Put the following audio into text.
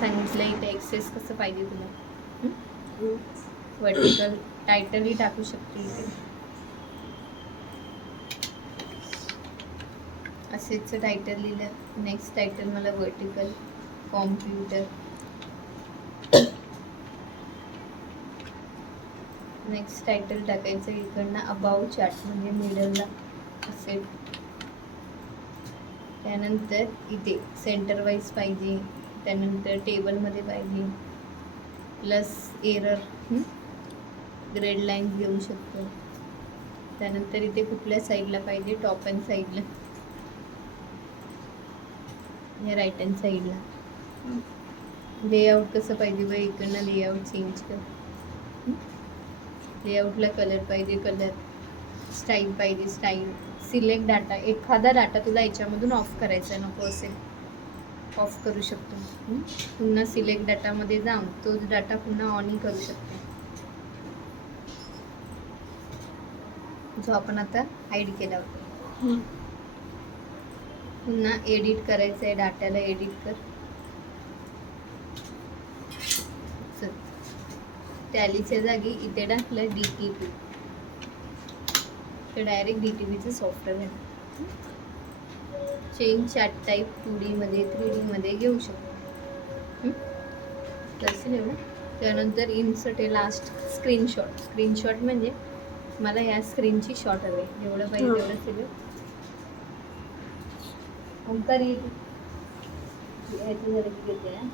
सांगितलं इथे एक्सेस कसं पाहिजे तुला. वर्टिकल टायटलही टाकू शकते इथे. असेच टायटल लिहिलं. नेक्स्ट टायटल मला वर्टिकल कॉम्प्युटर. नेक्स्ट टायटल टाकायचं इकडनं अबाउट चार्ट म्हणजे मिडलला असेल. त्यानंतर इथे सेंटर वाईज पाहिजे. त्यानंतर टेबलमध्ये पाहिजे. प्लस एरर ग्रेड लाईन्स घेऊ शकतो. त्यानंतर इथे कुठल्या साईडला पाहिजे, टॉप अँड साईडला, या राईट हँड साईडला. लेआउट कसं पाहिजे बघ, इकडनं लेआउट चेंज कर. लेआउटला कलर पाहिजे, कलर. स्टाईल पाहिजे, स्टाईल. सिलेक्ट डाटा, एखादा डाटा तुला याच्यामधून ऑफ करायचा नको असेल ऑफ करू शकतो. पुन्हा सिलेक्ट डाटामध्ये जाऊन तोच डाटा पुन्हा ऑनही करू शकतो, जो आपण आता हाईड केला होता. पुन्हा एडिट करायचं आहे डाटाला, एडिट कर. टॅलीच्या जागी इथे टाकलं DTP, तर डायरेक्ट DTPचं सॉफ्टवेअर आहे. चेंज चार्ट टाईप 2D मध्ये 3D मध्ये घेऊ शकतो. तसं एवढं. त्यानंतर इन्सर्ट आहे लास्ट स्क्रीनशॉट. स्क्रीनशॉट म्हणजे मला या स्क्रीनची शॉट हवी, जेवढं पाहिजे तेवढं सगळं. ओंकार यायचं झालं की घेते.